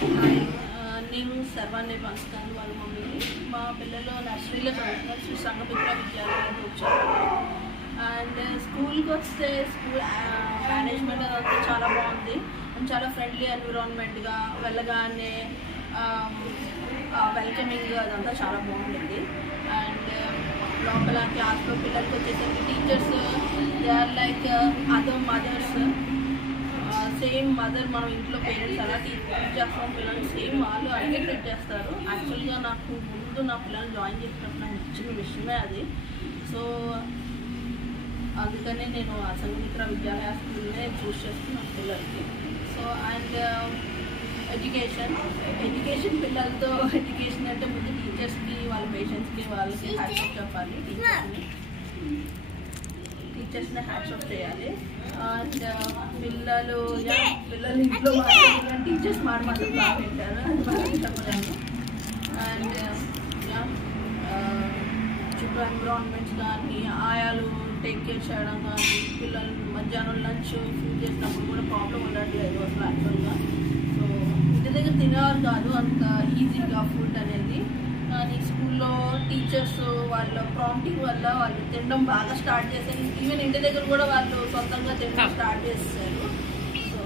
Hi, నేను సర్వాన్ని పంచుతాను వాళ్ళ మమ్మీని. మా పిల్లలు నర్సరీలో చదువుతున్నారు, శ్రీ సంఘమిత్ర విద్యాలయం వచ్చారు. అండ్ స్కూల్కి వస్తే స్కూల్ మేనేజ్మెంట్ అదంతా చాలా బాగుంది అండ్ చాలా ఫ్రెండ్లీ ఎన్విరాన్మెంట్గా వెళ్ళగానే వెల్కమింగ్ అదంతా చాలా బాగుంటుంది. అండ్ లోపల క్లాస్లో పిల్లలకి వచ్చేసరికి teachers they are like other mothers. Same mother మనం ఇంట్లో పేరెంట్స్ అలా టీచ్ చేస్తాం పిల్లలు సేమ్ వాళ్ళు అలాగే ట్రీట్ చేస్తారు. యాక్చువల్గా నాకు ముందు నా పిల్లల్ని జాయిన్ చేసినప్పుడు నాకు ఇచ్చిన విషయమే అది. సో అందుకనే నేను ఆ సంఘమిత్ర విద్యాలయ స్కూల్నే చూస్ చేస్తున్నాను పిల్లలకి. సో అండ్ ఎడ్యుకేషన్ పిల్లలతో ఎడ్యుకేషన్ అంటే ముందు టీచర్స్కి వాళ్ళ పేషెంట్స్కి వాళ్ళకి హ్యాట్స్ ఆఫ్ చెప్పాలి. టీచర్స్ని హ్యాట్స్ ఆఫ్ చేయాలి. అండ్ పిల్లలు ఇంట్లో మాట్లాడుతున్నారు, టీచర్స్ మాత్రం బాగా పెట్టారు, అది బాగా చెప్పలేము. అండ్ చుట్టూ ఎన్విరాన్మెంట్స్ కానీ ఆయాలు టేక్ కేర్ చేయడం కానీ పిల్లలు మధ్యాహ్నం లంచ్ ఫుడ్ చేసినప్పుడు కూడా ప్రాబ్లం ఉండట్లేదు అసలు యాక్చువల్గా. సో ఇంటి దగ్గర తినేవారు కాదు అంత ఈజీగా ఫుడ్ అనేది, కానీ స్కూల్లో టీచర్స్ వాళ్ళ ప్రాంప్టింగ్ వల్ల వాళ్ళు తినడం బాగా స్టార్ట్ చేశారు. ఈవెన్ ఇంటి దగ్గర కూడా వాళ్ళు సొంతంగా తినడం స్టార్ట్ చేస్తారు. సో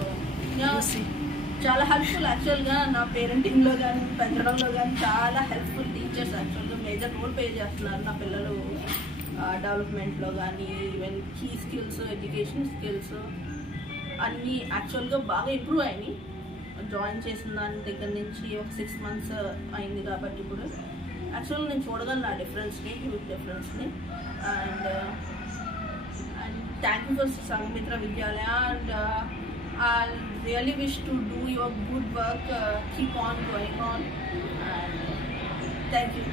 చాలా హెల్ప్ఫుల్ యాక్చువల్గా నా పేరెంటింగ్లో కానీ పెంచడంలో కానీ చాలా హెల్ప్ఫుల్. టీచర్స్ యాక్చువల్గా మేజర్ రోల్ ప్లే చేస్తున్నారు నా పిల్లలు డెవలప్మెంట్లో కానీ even key skills education skills అన్నీ యాక్చువల్గా బాగా ఇంప్రూవ్ అయినాయి. జాయిన్ చేసిన దాని దగ్గర నుంచి ఒక 6 months అయింది కాబట్టి ఇప్పుడు యాక్చువల్గా నేను చూడగలను ఆ డిఫరెన్స్ని, హ్యూజ్ డిఫరెన్స్ని. And thank you for Sanghamitra Vidyalaya. And I really wish to do your good work, keep on going on, and thank you.